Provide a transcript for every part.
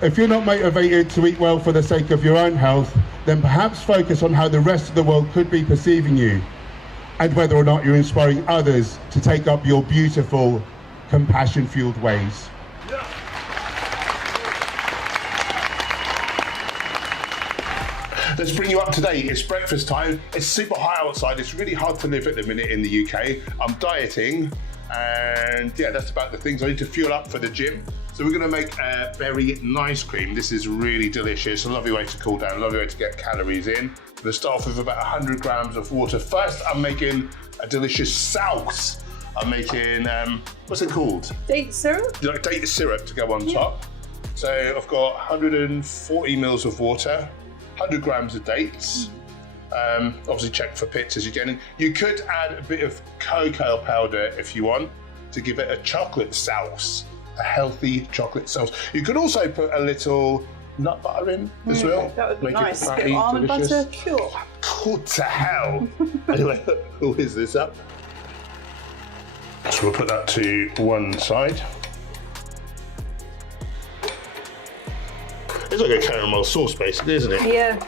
If you're not motivated to eat well for the sake of your own health, then perhaps focus on how the rest of the world could be perceiving you, and whether or not you're inspiring others to take up your beautiful, compassion-fueled ways. Let's bring you up to date. It's breakfast time. It's super hot outside. It's really hard to live at the minute in the UK. I'm dieting, and yeah, that's about the things I need to fuel up for the gym. So we're gonna make a berry nice cream. This is really delicious, a lovely way to cool down, a lovely way to get calories in. We'll start off with about 100 grams of water. First, I'm making a delicious sauce. I'm making, what's it called? Date syrup? Like date syrup to go on top. So I've got 140 mils of water, 100 grams of dates. Obviously check for pits as you're getting. You could add a bit of cocoa powder if you want to give it a chocolate sauce, a healthy chocolate sauce. You could also put a little nut butter in as well. That would be Make nice. it A fatty, bit of almond delicious. butter, cool. Cool to hell. Anyway, we'll whiz this up. So we'll put that to one side. It's like a caramel sauce basically, isn't it? Yeah.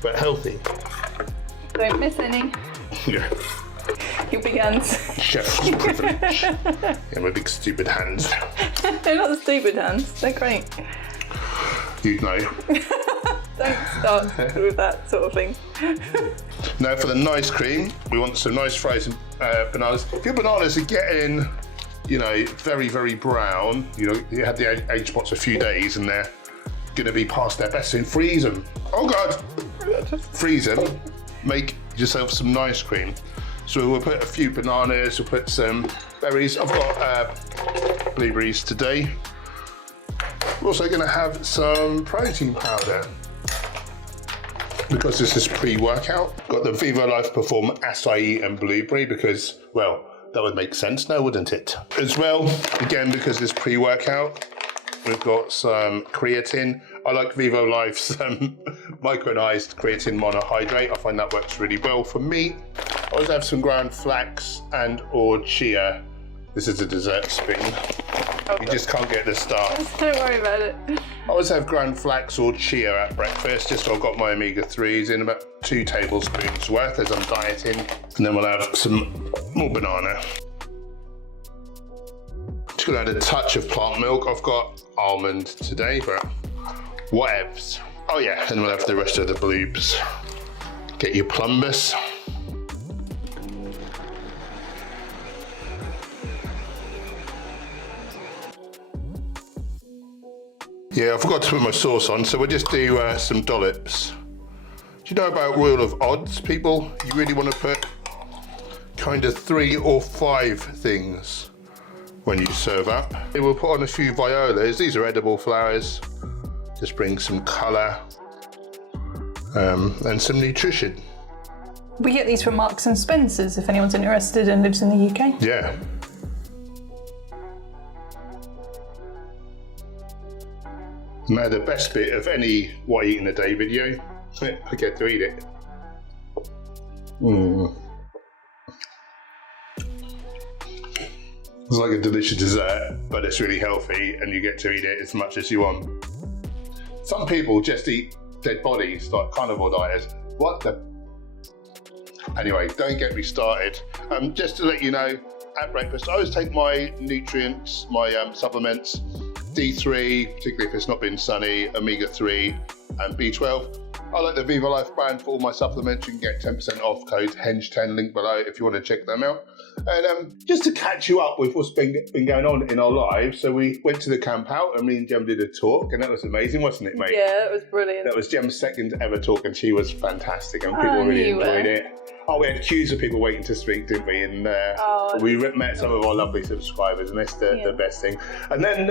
But healthy. Don't miss any. Yeah. Your big hands. Chef's privilege. Yeah, my big stupid hands. They're not the stupid hands. They're great. You'd know. Don't start with that sort of thing. Now for the nice cream, we want some nice frozen bananas. If your bananas are getting, you know, very, very brown, you know, you had the age spots a few days and they're gonna be past their best, so freeze them. Oh God! Freeze them, make yourself some nice cream. So we'll put a few bananas, we'll put some berries. I've got blueberries today. We're also gonna have some protein powder. Because this is pre-workout, got the Viva Life Perform acai and blueberry because, well, that would make sense now, wouldn't it? As well, again, because it's pre-workout, we've got some creatine. I like Viva Life's micronized creatine monohydrate. I find that works really well for me. I always have some ground flax and or chia. This is a dessert spoon. You just can't get the stuff. Don't worry about it. I always have ground flax or chia at breakfast, just so I've got my omega-3s in, about 2 tablespoons worth as I'm dieting. And then we'll have some more banana. Just gonna add a touch of plant milk. I've got almond today, but whatevs. Oh yeah, and we'll have the rest of the bloobs. Get your plumbus. Yeah, I forgot to put my sauce on, so we'll just do some dollops. Do you know about rule of odds, people? You really want to put kind of 3 or 5 things when you serve up. We'll put on a few violas. These are edible flowers. Just bring some colour and some nutrition. We get these from Marks and Spencer's if anyone's interested and lives in the UK. Yeah. Now the best bit of any what I eat in a day video, I get to eat it. It's like a delicious dessert, but it's really healthy and you get to eat it as much as you want. Some people just eat dead bodies, like carnivore dieters. What the? Anyway, don't get me started. Just to let you know, at breakfast, I always take my nutrients, my supplements, D3, particularly if it's not been sunny, omega-3 and B12. I like the Viva Life brand for all my supplements. You can get 10% off, code HENGE10, link below if you want to check them out. And just to catch you up with what's been going on in our lives, so we went to the camp out and me and Gem did a talk and that was amazing, wasn't it, mate? Yeah, it was brilliant. That was Gem's second ever talk and she was fantastic and people really enjoyed it. Oh, we had queues of people waiting to speak, didn't we? And we met some of our lovely subscribers, and that's the best thing. And then,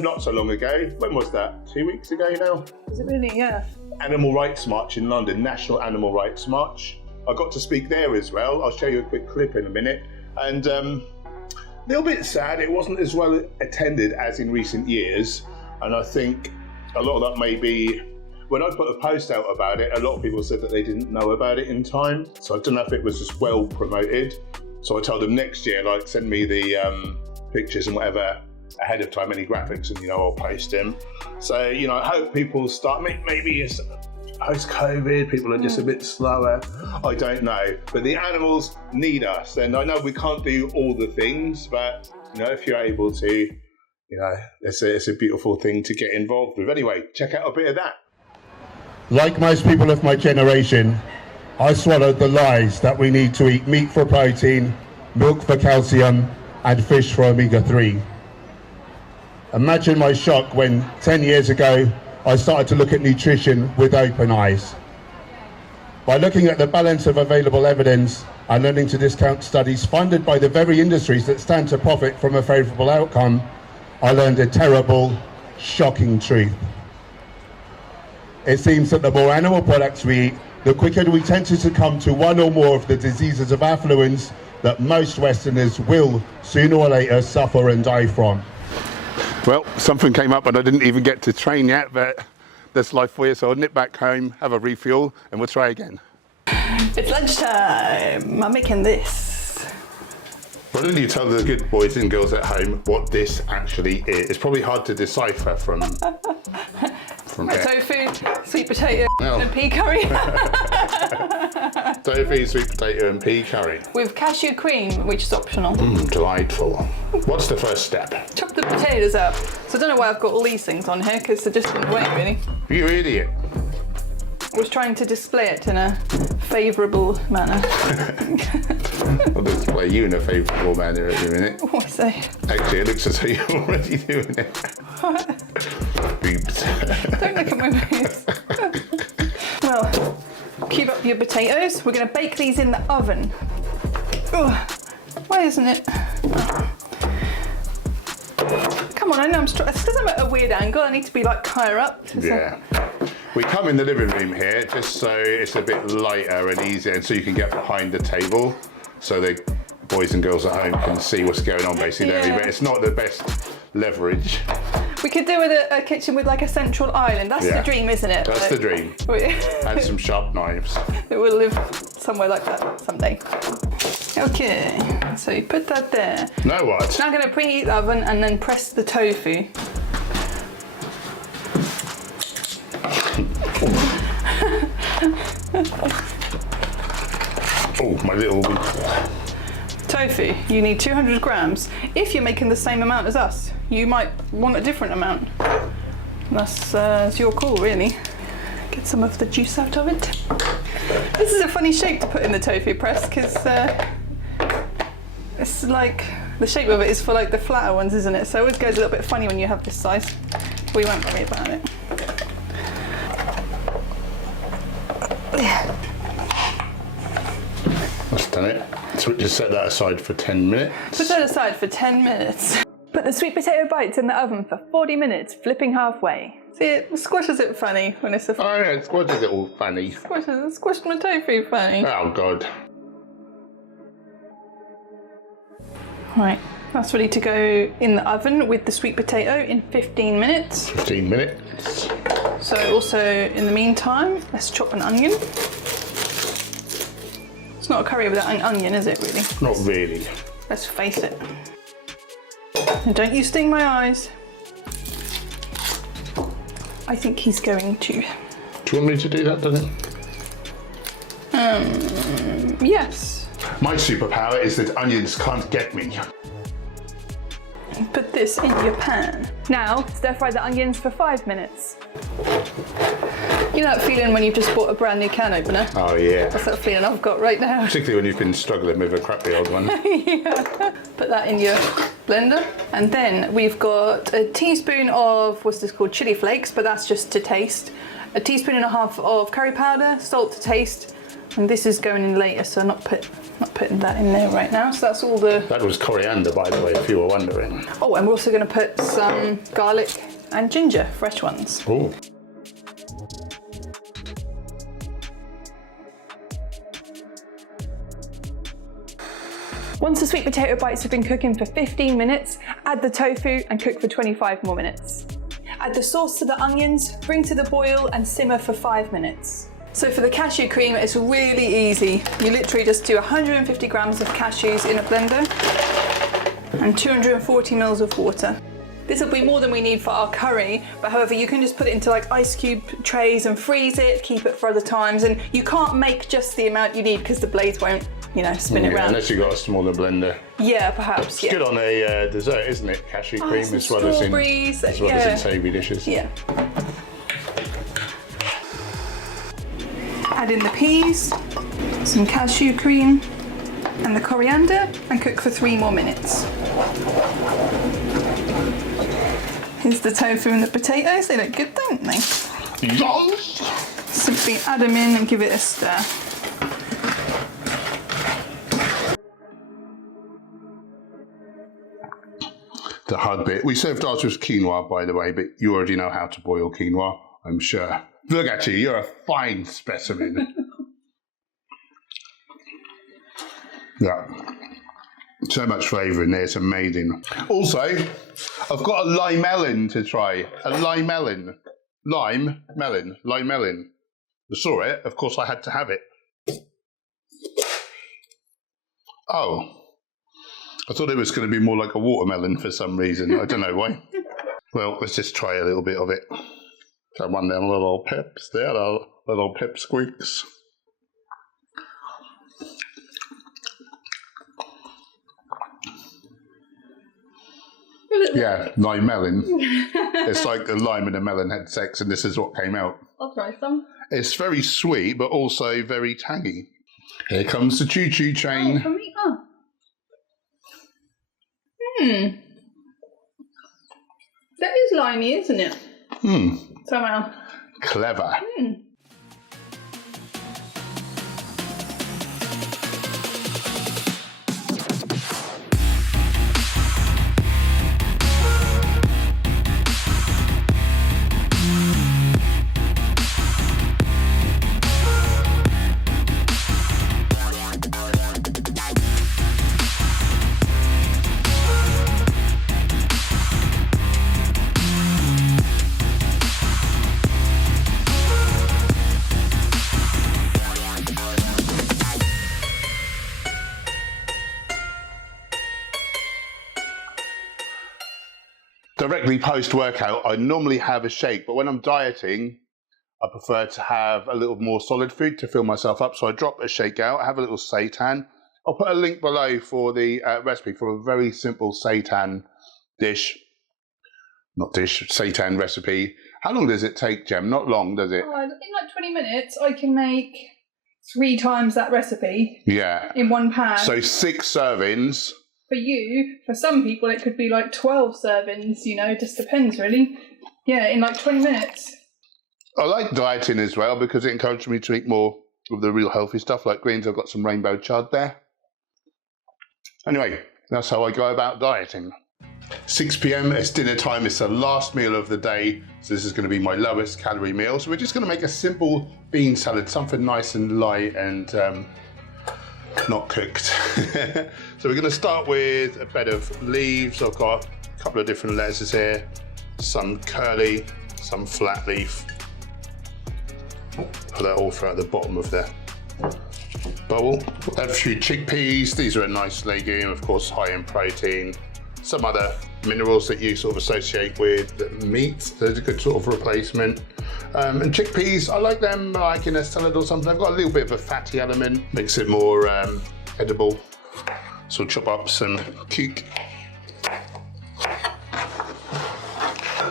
not so long ago, when was that? 2 weeks ago now? Was it really? Yeah. Animal Rights March in London, National Animal Rights March. I got to speak there as well. I'll show you a quick clip in a minute. And a little bit sad, it wasn't as well attended as in recent years. And I think a lot of that may be, when I put a post out about it, a lot of people said that they didn't know about it in time. So I don't know if it was just well promoted. So I told them next year, like, send me the pictures and whatever ahead of time any graphics, and I'll post them. So I hope people start. Maybe it's post-COVID, people are just a bit slower. I don't know, but the animals need us, and I know we can't do all the things, but if you're able to, it's a beautiful thing to get involved with. Anyway, check out a bit of that. Like most people of my generation, I swallowed the lies that we need to eat meat for protein, milk for calcium, and fish for omega-3. Imagine my shock when 10 years ago I started to look at nutrition with open eyes. By looking at the balance of available evidence and learning to discount studies funded by the very industries that stand to profit from a favourable outcome, I learned a terrible, shocking truth. It seems that the more animal products we eat, the quicker we tend to succumb to one or more of the diseases of affluence that most Westerners will, sooner or later, suffer and die from. Well, something came up and I didn't even get to train yet, but that's life for you. So I'll nip back home, have a refuel, and we'll try again. It's lunchtime. I'm making this. Why don't you tell the good boys and girls at home what this actually is? It's probably hard to decipher from tofu, sweet potato, and pea curry. Tofu, sweet potato, and pea curry. With cashew cream, which is optional. Delightful. What's the first step? Chop the potatoes up. So I don't know why I've got all these things on here, because they're just in the way, really. You idiot. I was trying to display it in a favourable manner. I'll display you in a favourable manner at the minute. What I say? Actually, it looks as though you're already doing it. Boobs. Don't look at my boobs. Well, cube up your potatoes. We're going to bake these in the oven. Ugh. Why isn't it? Come on, I know it's because I'm at a weird angle. I need to be like higher up. Yeah. We come in the living room here just so it's a bit lighter and easier, and so you can get behind the table so the boys and girls at home can see what's going on basically. Yeah. But it's not the best leverage. We could do with a kitchen with like a central island. That's the dream, isn't it? That's the dream. And some sharp knives. We'll live somewhere like that someday. Okay, so you put that there. Now what? Now I'm going to preheat the oven and then press the tofu. Oh, my little... Tofu, you need 200 grams. If you're making the same amount as us, you might want a different amount. That's your call, really. Get some of the juice out of it. This is a funny shape to put in the tofu press, because it's like, the shape of it is for like the flatter ones, isn't it? So it always goes a little bit funny when you have this size. We won't worry about it. That's done it. So we just set that aside for 10 minutes. Put that aside for 10 minutes. Put the sweet potato bites in the oven for 40 minutes, flipping halfway. See, it squashes it funny when it's a... Oh yeah, it squashes it all funny. Squashed my tofu funny. Oh God. Right, that's ready to go in the oven with the sweet potato in 15 minutes. 15 minutes. So also, in the meantime, let's chop an onion. It's not a curry without an onion, is it, really? Not really. Let's face it. And don't you sting my eyes. I think he's going to. Do you want me to do that, doesn't it? Yes. My superpower is that onions can't get me. Put this in your pan. Now, stir fry the onions for 5 minutes. You know that feeling when you've just bought a brand new can opener? Oh yeah. That's that feeling I've got right now. Particularly when you've been struggling with a crappy old one. Yeah. Put that in your blender. And then we've got a teaspoon of, what's this called, chili flakes, but that's just to taste. A teaspoon and a half of curry powder, salt to taste. And this is going in later, so not putting that in there right now. So that's all the... That was coriander, by the way, if you were wondering. Oh, and we're also going to put some garlic and ginger, fresh ones. Oh. Once the sweet potato bites have been cooking for 15 minutes, add the tofu and cook for 25 more minutes. Add the sauce to the onions, bring to the boil and simmer for 5 minutes. So for the cashew cream, it's really easy. You literally just do 150 grams of cashews in a blender and 240 mils of water. This will be more than we need for our curry, but however, you can just put it into like ice cube trays and freeze it, keep it for other times, and you can't make just the amount you need because the blades won't, you know, spin it around. Unless you've got a smaller blender. Yeah, perhaps. It's good on a dessert, isn't it? Cashew cream as well as in savoury dishes. Yeah. Add in the peas, some cashew cream, and the coriander, and cook for 3 more minutes. Here's the tofu and the potatoes. They look good, don't they? Yes! Simply add them in and give it a stir. The hard bit. We served ours with quinoa, by the way, but you already know how to boil quinoa, I'm sure. Look at you, you're a fine specimen. Yeah. So much flavour in there, it's amazing. Also, I've got a lime melon to try. A lime melon. Lime melon. I saw it, of course I had to have it. Oh. I thought it was going to be more like a watermelon for some reason. I don't know why. Well, let's just try a little bit of it. Got one of them little pips there, little pip squeaks. Yeah, lime melon. It's like a lime and a melon had sex and this is what came out. I'll try some. It's very sweet, but also very tangy. Here comes the choo-choo train. Oh, for me? Oh. That is limey, isn't it? Somehow. Clever. Directly post-workout, I normally have a shake, but when I'm dieting, I prefer to have a little more solid food to fill myself up. So I drop a shake out, have a little seitan. I'll put a link below for the recipe for a very simple seitan seitan recipe. How long does it take, Gem? Not long, does it? Oh, in like 20 minutes, I can make 3 times that recipe. Yeah. In one pan. So 6 servings. For you, for some people, it could be like 12 servings, you know, it just depends really. Yeah, in like 20 minutes. I like dieting as well because it encourages me to eat more of the real healthy stuff like greens. I've got some rainbow chard there. Anyway, that's how I go about dieting. 6 p.m, it's dinner time. It's the last meal of the day. So this is going to be my lowest calorie meal. So we're just going to make a simple bean salad, something nice and light and not cooked. So we're going to start with a bed of leaves. I've got a couple of different lettuces here, some curly, some flat leaf. Put that all throughout the bottom of the bowl. A few chickpeas. These are a nice legume, of course, high in protein. Some other minerals that you sort of associate with meat. There's a good sort of replacement. And chickpeas, I like them like in a salad or something. I've got a little bit of a fatty element, makes it more edible. So chop up some cuke.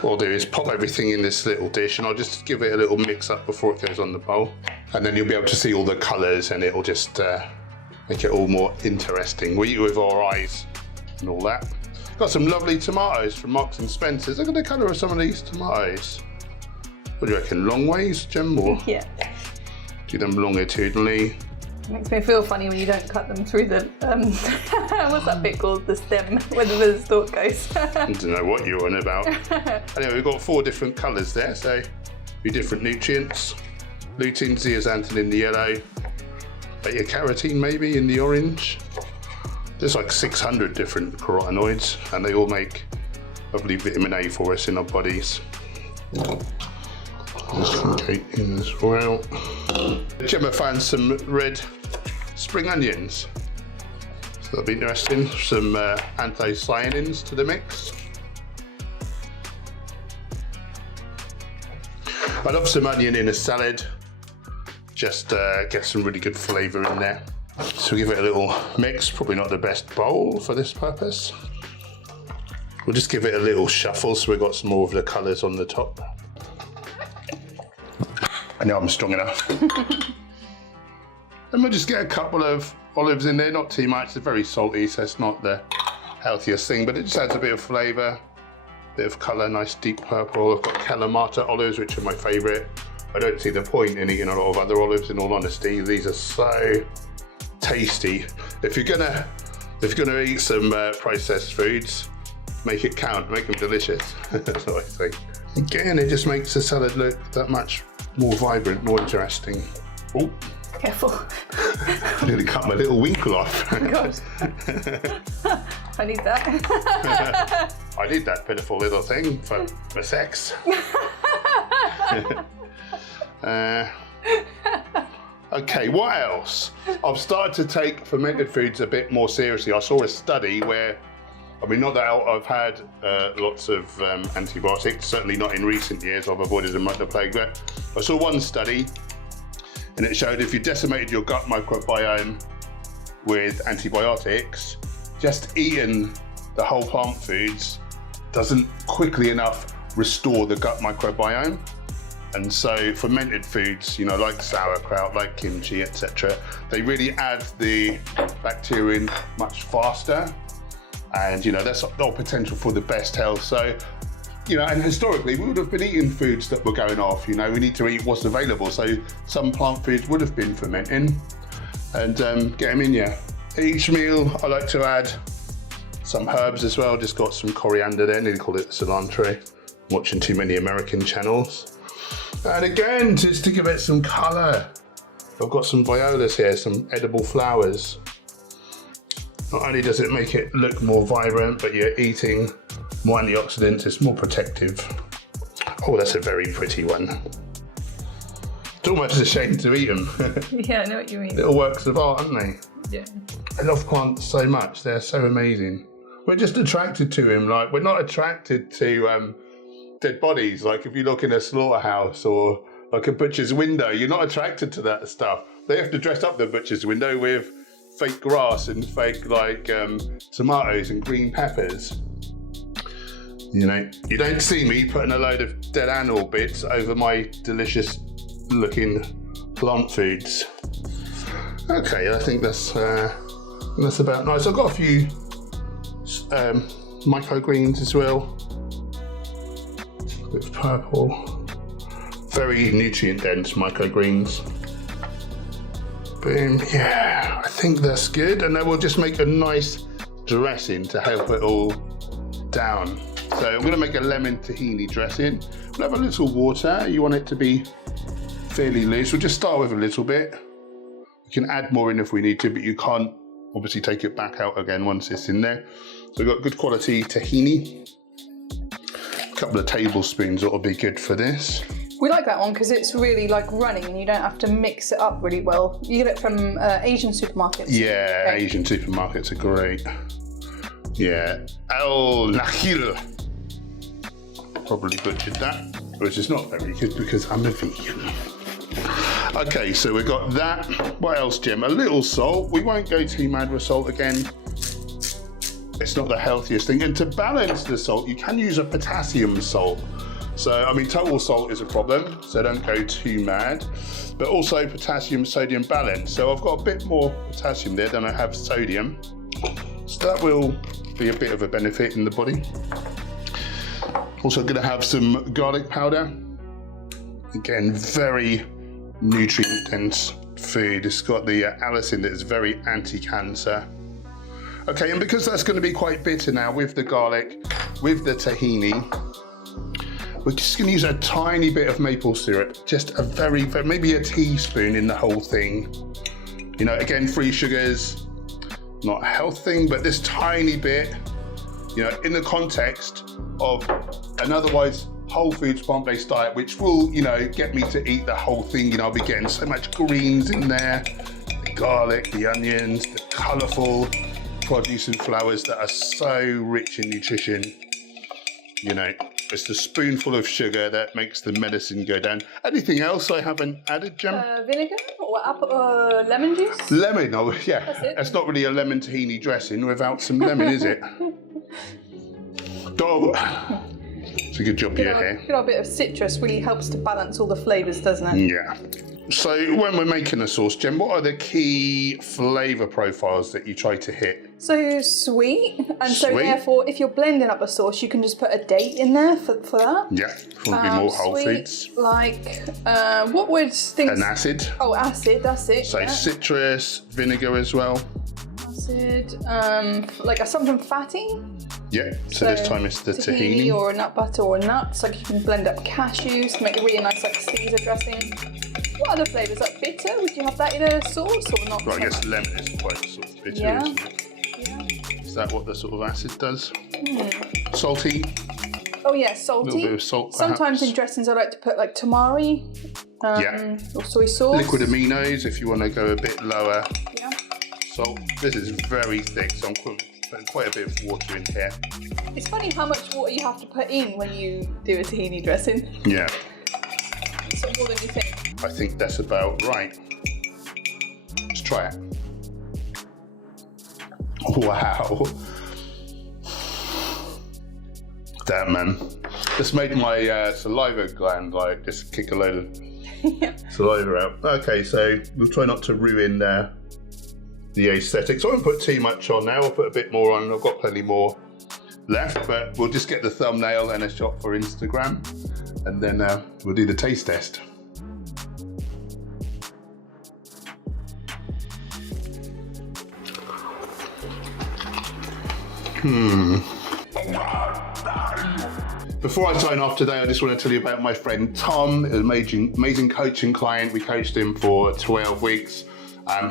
What I'll do is pop everything in this little dish and I'll just give it a little mix up before it goes on the bowl. And then you'll be able to see all the colours and it'll just make it all more interesting. We eat with our eyes and all that. Got some lovely tomatoes from Marks and Spencer's. Look at the colour of some of these tomatoes. What do you reckon, long ways, Gem? Or yeah. Do them longitudinally? It makes me feel funny when you don't cut them through the, what's that bit called? The stem, where the stalk goes. I don't know what you're on about. Anyway, we've got 4 different colours there, so 3 different nutrients. Lutein, zeaxanthin in the yellow, beta-carotene maybe in the orange. There's like 600 different carotenoids and they all make lovely vitamin A for us in our bodies. Okay, in as well. Gemma found some red spring onions. So that'll be interesting. Some anthocyanins to the mix. I love some onion in a salad. Just get some really good flavour in there. So give it a little mix. Probably not the best bowl for this purpose. We'll just give it a little shuffle so we've got some more of the colours on the top. I know I'm strong enough. And we'll just get a couple of olives in there, not too much. They're very salty, so it's not the healthiest thing, but it just adds a bit of flavour, bit of colour, nice deep purple. I've got Kalamata Olives, which are my favourite. I don't see the point in eating a lot of other olives, in all honesty. These are so tasty. If you're gonna eat some processed foods, make it count, make them delicious. That's what I think. Again, it just makes the salad look that much more vibrant, more interesting. Oh, Careful. I'm gonna cut my little winkle off. Oh God. I need that. I need that pitiful little thing for sex. Okay, what else? I've started to take fermented foods a bit more seriously. I saw a study where, I mean, not that I've had lots of antibiotics, certainly not in recent years. I've avoided them like the plague, but I saw one study and it showed if you decimated your gut microbiome with antibiotics, just eating the whole plant foods doesn't quickly enough restore the gut microbiome. And so fermented foods, you know, like sauerkraut, like kimchi, etc., they really add the bacteria in much faster. And, you know, that's all potential for the best health. So, you know, and historically, we would have been eating foods that were going off. You know, we need to eat what's available. So some plant foods would have been fermenting and get them in you. Each meal, I like to add some herbs as well. Just got some coriander there, nearly call it cilantro. Watching too many American channels. And again, just to give it some colour, I've got some violas here, some edible flowers. Not only does it make it look more vibrant, but you're eating more antioxidants, it's more protective. Oh, that's a very pretty one. It's almost a shame to eat them. Yeah, I know what you mean. Little works of art, aren't they? Yeah. I love plants so much, they're so amazing. We're just attracted to them, like we're not attracted to dead bodies. Like if you look in a slaughterhouse or like a butcher's window, you're not attracted to that stuff. They have to dress up the butcher's window with fake grass and fake like tomatoes and green peppers. You know, you don't see me putting a load of dead animal bits over my delicious looking plant foods. Okay, I think that's about nice. I've got a few microgreens as well. With purple, very nutrient dense microgreens. Boom, yeah, I think that's good. And then we'll just make a nice dressing to help it all down. So I'm gonna make a lemon-tahini dressing. We'll have a little water. You want it to be fairly loose. We'll just start with a little bit. We can add more in if we need to, but you can't obviously take it back out again once it's in there. So we've got good quality tahini. A couple of tablespoons ought to be good for this. We like that one because it's really like running and you don't have to mix it up really well. You get it from Asian supermarkets. Yeah, okay. Asian supermarkets are great. Yeah, El Nakhil. Probably butchered that, which is not very good because I'm a vegan. Okay, so we've got that. What else, Jim? A little salt. We won't go too mad with salt again. It's not the healthiest thing. And to balance the salt, you can use a potassium salt. So, I mean, total salt is a problem, so don't go too mad. But also potassium, sodium balance. So I've got a bit more potassium there than I have sodium. So that will be a bit of a benefit in the body. Also going to have some garlic powder. Again, very nutrient dense food. It's got the allicin that is very anti-cancer. Okay, and because that's going to be quite bitter now with the garlic, with the tahini, we're just going to use a tiny bit of maple syrup, just a very, maybe a teaspoon in the whole thing. You know, again, free sugars, not a health thing, but this tiny bit, you know, in the context of an otherwise whole foods plant-based diet, which will, you know, get me to eat the whole thing. You know, I'll be getting so much greens in there, the garlic, the onions, the colourful produce and flowers that are so rich in nutrition. You know, It's the spoonful of sugar that makes the medicine go down. Anything else I haven't added, Gem? Vinegar or apple, lemon juice? Lemon, oh yeah. That's it. That's not really a lemon-tahini dressing without some lemon, is it? Oh, it's a good job you're here. A bit of citrus really helps to balance all the flavours, doesn't it? Yeah. So when we're making a sauce, Jem, what are the key flavour profiles that you try to hit? So sweet, and so Sweet. therefore if you're blending up a sauce you can just put a date in there for that. Yeah, probably more whole Sweet, foods. like, what would things... An acid. Oh, acid, that's it. So yeah. citrus, vinegar as well. Acid, like something fatty. Yeah, so this time it's the tahini. Or nut butter or nuts, like you can blend up cashews to make a really nice like Caesar dressing. What other flavours, like bitter? Would you have that in a sauce or not? Well, I guess lemon is quite sort of bitter, Yeah. isn't it? Yeah. Is that what the sort of acid does? Salty? Oh yeah, salty. A little bit of salt, Sometimes perhaps. in dressings I like to put like tamari Yeah. or soy sauce. Liquid aminos if you want to go a bit lower. Yeah. Salt. This is very thick, so I'm putting quite a bit of water in here. It's funny how much water you have to put in when you do a tahini dressing. Yeah, It's more than you think. I think that's about right. Let's try it. Wow. Damn, man. This made my saliva gland like just kick a load of saliva out. Okay, so we'll try not to ruin the aesthetics. I won't put too much on now. I'll put a bit more on. I've got plenty more left, but we'll just get the thumbnail and a shot for Instagram, and then we'll do the taste test. Before I sign off today, I just want to tell you about my friend Tom, an amazing coaching client. We coached him for 12 weeks.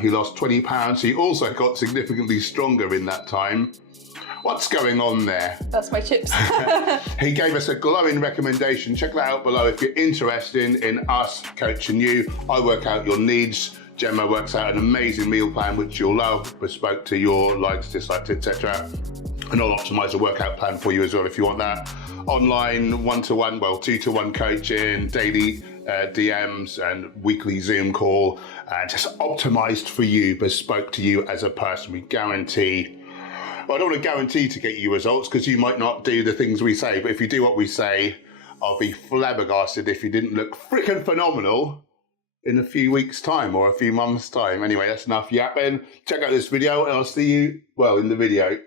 He lost 20 pounds. He also got significantly stronger in that time. What's going on there? That's my chips. He gave us a glowing recommendation. Check that out below if you're interested in us coaching you. I work out your needs. Gemma works out an amazing meal plan which you'll love, bespoke to your likes, dislikes, etc. And I'll optimize a workout plan for you as well if you want that. Online, one-to-one, well, two-to-one coaching, daily DMs and weekly Zoom call, just optimized for you, bespoke to you as a person. We guarantee, well, I don't want to guarantee to get you results because you might not do the things we say, but if you do what we say, I'll be flabbergasted if you didn't look freaking phenomenal in a few weeks' time or a few months' time. Anyway, that's enough yapping. Check out this video and I'll see you, well, in the video.